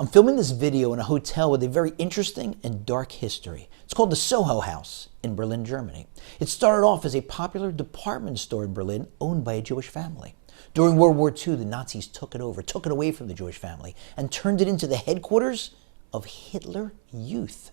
I'm filming this video in a hotel with a very interesting and dark history. It's called the Soho House in Berlin, Germany. It started off as a popular department store in Berlin owned by a Jewish family. During World War II, the Nazis took it over, took it away from the Jewish family, and turned it into the headquarters of Hitler Youth.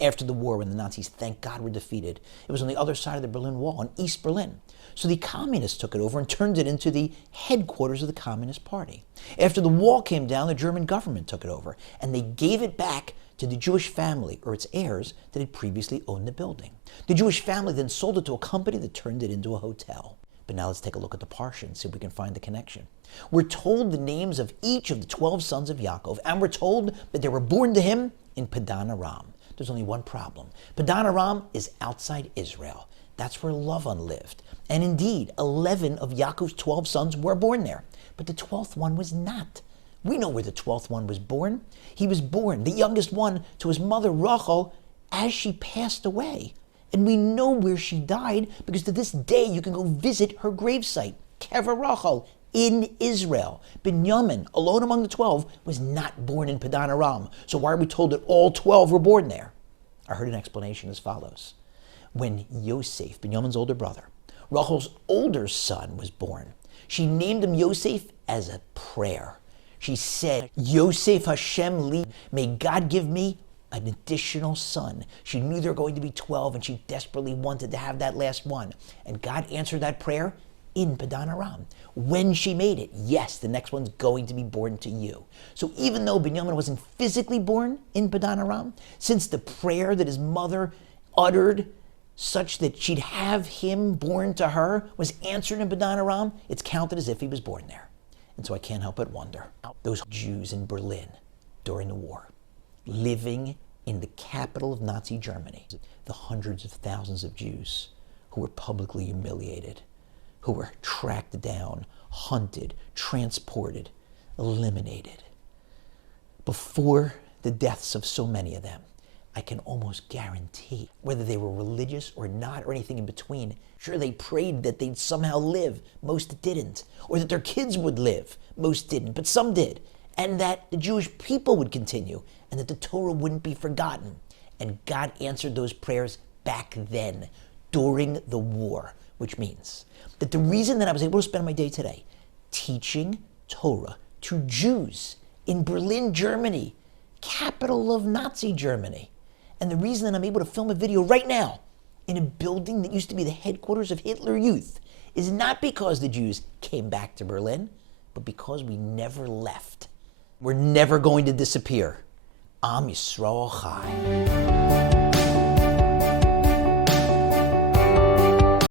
After the war, when the Nazis, thank God, were defeated, it was on the other side of the Berlin Wall, in East Berlin. So the communists took it over and turned it into the headquarters of the Communist Party. After the wall came down, the German government took it over, and they gave it back to the Jewish family, or its heirs, that had previously owned the building. The Jewish family then sold it to a company that turned it into a hotel. But now let's take a look at the Parshat and see if we can find the connection. We're told the names of each of the 12 sons of Yaakov, and we're told that they were born to him in Padan Aram. There's only one problem. Padan Aram is outside Israel. That's where Lavan lived. And indeed, 11 of Yaakov's 12 sons were born there. But the 12th one was not. We know where the 12th one was born. He was born, the youngest one, to his mother Rachel as she passed away. And we know where she died because to this day you can go visit her gravesite, Kever Rachel, in Israel. Binyamin, alone among the 12, was not born in Padan Aram. So why are we told that all 12 were born there? I heard an explanation as follows. When Yosef, Binyamin's older brother, Rachel's older son, was born, she named him Yosef as a prayer. She said, Yosef Hashem li, may God give me an additional son. She knew there were going to be 12 and she desperately wanted to have that last one. And God answered that prayer in Padan Aram. When she made it, yes, the next one's going to be born to you. So even though Binyamin wasn't physically born in Padan Aram, since the prayer that his mother uttered such that she'd have him born to her was answered in Padan Aram, it's counted as if he was born there. And so I can't help but wonder, those Jews in Berlin during the war, living in the capital of Nazi Germany, the hundreds of thousands of Jews who were publicly humiliated, who were tracked down, hunted, transported, eliminated. Before the deaths of so many of them, I can almost guarantee, whether they were religious or not, or anything in between, sure, they prayed that they'd somehow live. Most didn't. Or that their kids would live. Most didn't, but some did. And that the Jewish people would continue, and that the Torah wouldn't be forgotten. And God answered those prayers back then, during the war, which means that the reason that I was able to spend my day today teaching Torah to Jews in Berlin, Germany, capital of Nazi Germany, and the reason that I'm able to film a video right now in a building that used to be the headquarters of Hitler Youth is not because the Jews came back to Berlin, but because we never left. We're never going to disappear. Am Yisrael Chai.